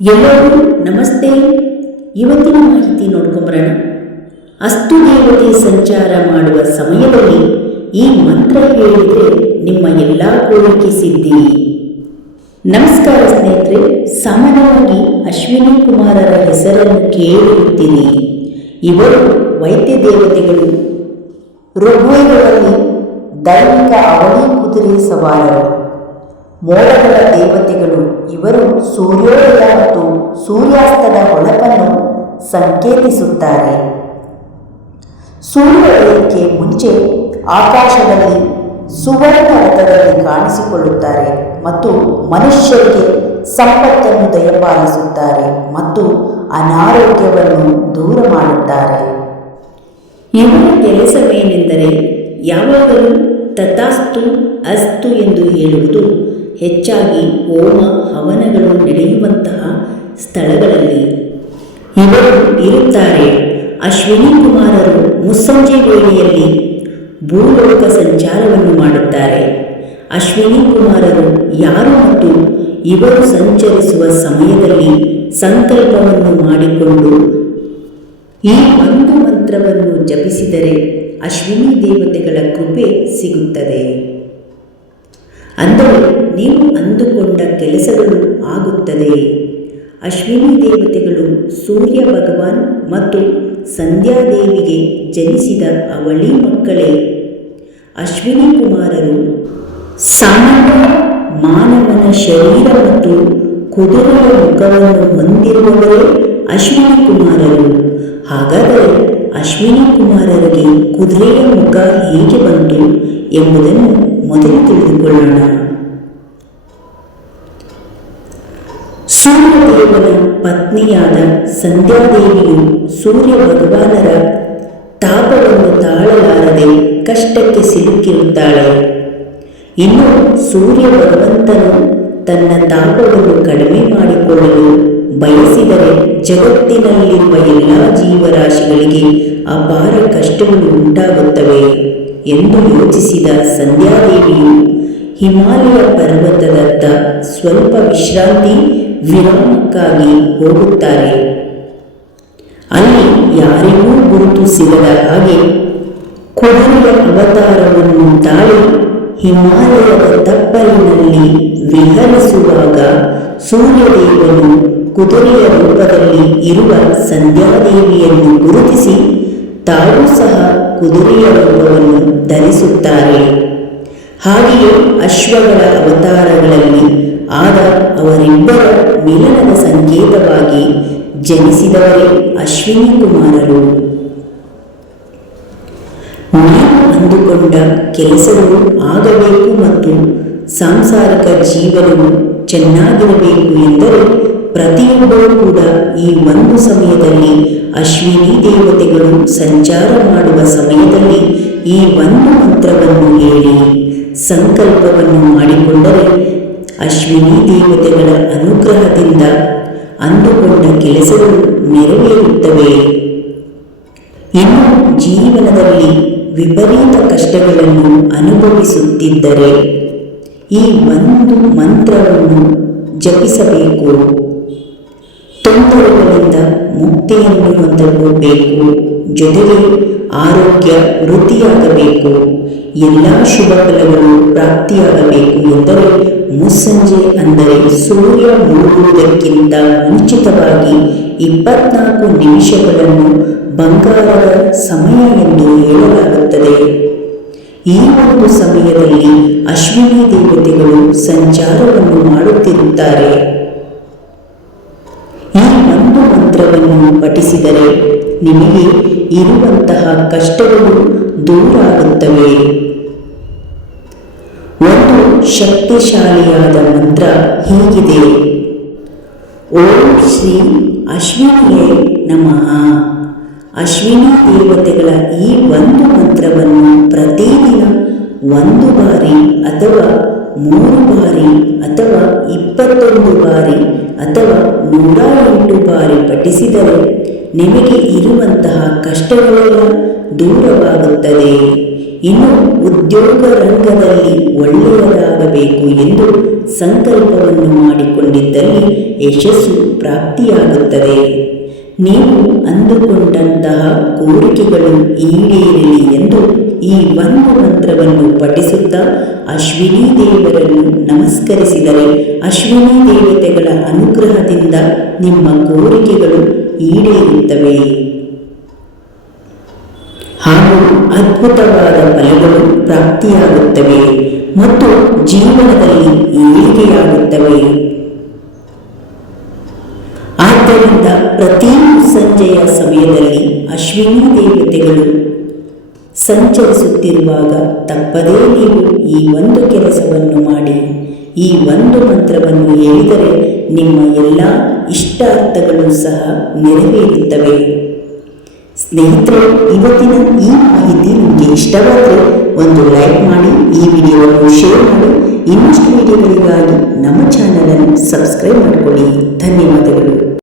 ಎಲ್ಲರಿಗೂ ನಮಸ್ತೆ. ಇವತ್ತಿನ ಮಾಹಿತಿ ನೋಡ್ಕೊಂಬರೋಣ. ಅಸ್ತು ದೇವತೆ ಸಂಚಾರ ಮಾಡುವ ಸಮಯದಲ್ಲಿ ಈ ಮಂತ್ರ ಹೇಳಿದರೆ ನಿಮ್ಮ ಎಲ್ಲ ಕೋರಿಕೆ ಸಿದ್ಧಿ. ನಮಸ್ಕಾರ ಸ್ನೇಹಿತರೆ, ಸಾಮಾನ್ಯವಾಗಿ ಅಶ್ವಿನಿ ಕುಮಾರರ ಹೆಸರನ್ನು ಕೇಳಿರುತ್ತೀರಿ. ಇವರು ವೈದ್ಯ ದೇವತೆಗಳು. ಋಗ್ವೇದದಲ್ಲಿ ದೈವಿಕ ಅವಳಿ ಕುದುರೆ ಸವಾರರು. ಮೋಡಗಳ ದೇವತೆಗಳು. ಇವರು ಸೂರ್ಯೋದಯ ಮತ್ತು ಸೂರ್ಯಾಸ್ತದ ಹೊಳಪನ್ನು ಸಂಕೇತಿಸುತ್ತಾರೆ. ಸೂರ್ಯೋದಯಕ್ಕೆ ಮುಂಚೆ ಆಕಾಶದಲ್ಲಿ ಸುವರ್ಣ ರಥದಲ್ಲಿ ಕಾಣಿಸಿಕೊಳ್ಳುತ್ತಾರೆ ಮತ್ತು ಮನುಷ್ಯರಿಗೆ ಸಂಪತ್ತನ್ನು ದಯಪಾಲಿಸುತ್ತಾರೆ ಮತ್ತು ಅನಾರೋಗ್ಯವನ್ನು ದೂರ ಮಾಡುತ್ತಾರೆ. ಇವರ ಕೆಲಸವೇನೆಂದರೆ ಯಾವಾಗಲೂ ತಥಾಸ್ತು ಅಸ್ತು ಎಂದು ಹೇಳುವುದು. ಹೆಚ್ಚಾಗಿ ಹೋಮ ಹವನಗಳು ನಡೆಯುವಂತಹ ಸ್ಥಳಗಳಲ್ಲಿ. ಇವರು ಇರುತ್ತಾರೆ. ಅಶ್ವಿನಿ ಕುಮಾರರು ಮುಸ್ಸಂಜೆ ವೇಳೆಯಲ್ಲಿ ಭೂಲೋಕ ಸಂಚಾರವನ್ನು ಮಾಡುತ್ತಾರೆ. ಅಶ್ವಿನಿ ಕುಮಾರರು ಯಾರು ಮತ್ತು ಇವರು ಸಂಚರಿಸುವ ಸಮಯದಲ್ಲಿ ಸಂಕಲ್ಪವನ್ನು ಮಾಡಿಕೊಂಡು ಈ ಒಂದು ಮಂತ್ರವನ್ನು ಜಪಿಸಿದರೆ ಅಶ್ವಿನಿ ದೇವತೆಗಳ ಕೃಪೆ ಸಿಗುತ್ತದೆ. ಅಂದರೆ ನೀವು ಅಂದುಕೊಂಡ ಕೆಲಸಗಳು ಆಗುತ್ತದೆ. ಅಶ್ವಿನಿ ದೇವತೆಗಳು ಸೂರ್ಯ ಭಗವಾನ್ ಮತ್ತು ಸಂಧ್ಯಾದೇವಿಗೆ ಜನಿಸಿದ ಅವಳಿ ಮಕ್ಕಳೇ. ಅಶ್ವಿನಿ ಕುಮಾರರು, ಸಾಮಾನ್ಯ ಮಾನವನ ಶರೀರ ಮತ್ತು ಕುದುರೆಯ ಮುಖವನ್ನು ಹೊಂದಿರುವವರೇ ಅಶ್ವಿನಿ ಕುಮಾರರು. ಹಾಗಾದರೆ ಅಶ್ವಿನಿ ಕುಮಾರರಿಗೆ ಕುದುರೆಯ ಮುಖ ಹೇಗೆ ಬಂತು ಎಂಬುದನ್ನು ಮೊದಲು ತಿಳಿದುಕೊಳ್ಳೋಣ ಸೂರ್ಯದೇವನ ಪತ್ನಿಯಾದ ಸಂಧ್ಯಾದೇವಿಯು ಸೂರ್ಯ ಭಗವಾನರ ತಾಪವನ್ನು ತಾಳಲಾರದೆ ಕಷ್ಟಕ್ಕೆ ಸಿಲುಕಿರುತ್ತಾಳೆ ಇನ್ನು ಸೂರ್ಯ ಭಗವಂತನು ತನ್ನ ತಾಪವನ್ನು ಕಡಿಮೆ ಮಾಡಿಕೊಳ್ಳಲು ಬಯಸಿದರೆ ಜಗತ್ತಿನಲ್ಲಿರುವ ಎಲ್ಲ ಜೀವರಾಶಿಗಳಿಗೆ ಅಪಾರ ಕಷ್ಟಗಳು ಉಂಟಾಗುತ್ತವೆ ಎಂದು ಯೋಚಿಸಿದ ಸಂಧ್ಯಾದೇವಿಯು ಹಿಮಾಲಯ ಪರ್ವತದತ್ತ ಸ್ವಲ್ಪ ವಿಶ್ರಾಂತಿ ವಿರಾಮಕ್ಕಾಗಿ ಹೋಗುತ್ತಾರೆ. ಅಲ್ಲಿ ಯಾರಿಗೂ ಗುರುತು ಸಿಗದ ಹಾಗೆ ಕುದುರೆಯ ಅವತಾರವನ್ನು ತಾಳಿ ಹಿಮಾಲಯದ ತಪ್ಪಲಿನಲ್ಲಿ ವಿಹರಿಸುವಾಗ ಸೂರ್ಯದೇವನು ಕುದುರೆಯ ರೂಪದಲ್ಲಿ ಇರುವ ಸಂಧ್ಯಾದೇವಿಯನ್ನು ಗುರುತಿಸಿ ತಾವು ಸಹ ಕುದುರೆಯ ರೂಪವನ್ನು ಧರಿಸುತ್ತಾರೆ. ಹಾಗೆಯೇ ಅಶ್ವಗಳ ಅವತಾರಗಳಲ್ಲಿ ಆದ ಅವರಿಬ್ಬರ ಮಿಲನದ ಸಂಕೇತವಾಗಿ ಜನಿಸಿದವರೇ ಅಶ್ವಿನಿ ಕುಮಾರರು. ನೀವು ಅಂದುಕೊಂಡ ಕೆಲಸಗಳು ಆಗಬೇಕು ಮತ್ತು ಸಾಂಸಾರಿಕ ಜೀವನವು ಚೆನ್ನಾಗಿರಬೇಕು ಎಂದರೆ ಪ್ರತಿಯೊಬ್ಬರೂ ಕೂಡ ಈ ಒಂದು ಸಮಯದಲ್ಲಿ ಅಶ್ವಿನಿ ದೇವತೆಗಳು ಸಂಚಾರ ಮಾಡುವ ಸಮಯದಲ್ಲಿ ಈ ಒಂದು ಮಂತ್ರವನ್ನು ಹೇಳಿ ಸಂಕಲ್ಪವನ್ನು ಮಾಡಿಕೊಂಡರೆ ಅಶ್ವಿನಿ ದೇವತೆಗಳ ಅನುಗ್ರಹದಿಂದ ಅಂದುಕೊಂಡ ಕೆಲಸಗಳು ನೆರವೇರುತ್ತವೆ. ಇನ್ನು ಜೀವನದಲ್ಲಿ ವಿಪರೀತ ಕಷ್ಟಗಳನ್ನು ಅನುಭವಿಸುತ್ತಿದ್ದರೆ ಈ ಒಂದು ಮಂತ್ರವನ್ನು ಜಪಿಸಬೇಕು. ತೊಂದರೆಗಳಿಂದ ಮುಕ್ತಿಯನ್ನು ಹೊಂದಬೇಕು ಜೊತೆಗೆ ಆರೋಗ್ಯ ವೃದ್ಧಿಯಾಗಬೇಕು. ಎಲ್ಲ ಶುಭ ಫಲಗಳು ಪ್ರಾಪ್ತಿಯಾಗಬೇಕು ಎಂದರೆ ಮುಸ್ಸಂಜೆ ಅಂದರೆ ಸೂರ್ಯ ಮುಳುಗುವುದಕ್ಕಿಂತ ಮುಂಚಿತವಾಗಿ ಇಪ್ಪತ್ನಾಲ್ಕು ನಿಮಿಷಗಳನ್ನು ಬಂಗಾರದ ಸಮಯ ಎಂದು ಹೇಳಲಾಗುತ್ತದೆ. ಈ ಒಂದು ಸಮಯದಲ್ಲಿ ಅಶ್ವಿನಿ ದೇವತೆಗಳು ಸಂಚಾರವನ್ನು ಮಾಡುತ್ತಿರುತ್ತಾರೆ. ಮಂತ್ರವನ್ನು ಪಠಿಸಿದರೆ ನಿಮಗೆ ಇರುವಂತಹ ಕಷ್ಟಗಳು ದೂರಾಗುತ್ತವೆ. ಒಂದು ಶಕ್ತಿಶಾಲಿಯಾದ ಮಂತ್ರ ಹೀಗಿದೆ. ಓಂ ಶ್ರೀ ಅಶ್ವಿನಿಯೇ ನಮಃ. ಅಶ್ವಿನಿ ದೇವತೆಗಳ ಈ ಒಂದು ಮಂತ್ರವನ್ನು ಪ್ರತಿದಿನ ಒಂದು ಬಾರಿ ಅಥವಾ ಮೂರು ಬಾರಿ ಅಥವಾ ಇಪ್ಪತ್ತೊಂದು ಬಾರಿ ಅಥವಾ ನೂರ ಎಂಟು ಬಾರಿ ಪಠಿಸಿದರೆ ನಿಮಗೆ ಇರುವಂತಹ ಕಷ್ಟಗಳೆಲ್ಲ ದೂರವಾಗುತ್ತದೆ. ಇನ್ನು ಉದ್ಯೋಗ ರಂಗದಲ್ಲಿ ಒಳ್ಳೆಯದಾಗಬೇಕು ಎಂದು ಸಂಕಲ್ಪವನ್ನು ಮಾಡಿಕೊಂಡಿದ್ದಲ್ಲಿ ಯಶಸ್ಸು ಪ್ರಾಪ್ತಿಯಾಗುತ್ತದೆ. ನೀವು ಅಂದುಕೊಂಡಂತಹ ಕೋರಿಕೆಗಳು ಈಡೇರಲಿ ಎಂದು ಈ ಒಂದು ಮಂತ್ರವನ್ನು ಪಠಿಸುತ್ತಾ ಅಶ್ವಿನಿ ದೇವರನ್ನು ನಮಸ್ಕರಿಸಿದರೆ ಅಶ್ವಿನಿ ದೇವತೆಗಳ ಅನುಗ್ರಹದಿಂದ ನಿಮ್ಮ ಕೋರಿಕೆಗಳು ಈಡೇರುತ್ತವೆ. ಹಾಗೂ ಅದ್ಭುತವಾದ ಫಲಗಳು ಪ್ರಾಪ್ತಿಯಾಗುತ್ತವೆ ಮತ್ತು ಜೀವನದಲ್ಲಿ ಏಳಿಗೆಯಾಗುತ್ತವೆ ಆದ್ದರಿಂದ ಪ್ರತಿ ಸಂಜೆಯ ಸಮಯದಲ್ಲಿ ಅಶ್ವಿನಿ ದೇವತೆಗಳು ಸಂಚರಿಸುತ್ತಿರುವಾಗ ತಪ್ಪದೇ ನೀವು ಈ ಒಂದು ಕೆಲಸವನ್ನು ಮಾಡಿ, ಈ ಒಂದು ಮಂತ್ರವನ್ನು ಹೇಳಿದರೆ ನಿಮ್ಮ ಎಲ್ಲ ಇಷ್ಟಾರ್ಥಗಳು ಸಹ ನೆರವೇರುತ್ತವೆ. ಸ್ನೇಹಿತರೆ, ಇವತ್ತಿನ ಈ ಮಾಹಿತಿ ನಿಮಗೆ ಇಷ್ಟವಾದರೆ ಒಂದು ಲೈಕ್ ಮಾಡಿ, ಈ ವಿಡಿಯೋವನ್ನು ಶೇರ್ ಮಾಡಿ, ಇನ್ನಷ್ಟು ವಿಡಿಯೋಗಳಿಗಾಗಿ ನಮ್ಮ ಚಾನಲನ್ನು ಸಬ್ಸ್ಕ್ರೈಬ್ ಮಾಡಿಕೊಳ್ಳಿ. ಧನ್ಯವಾದ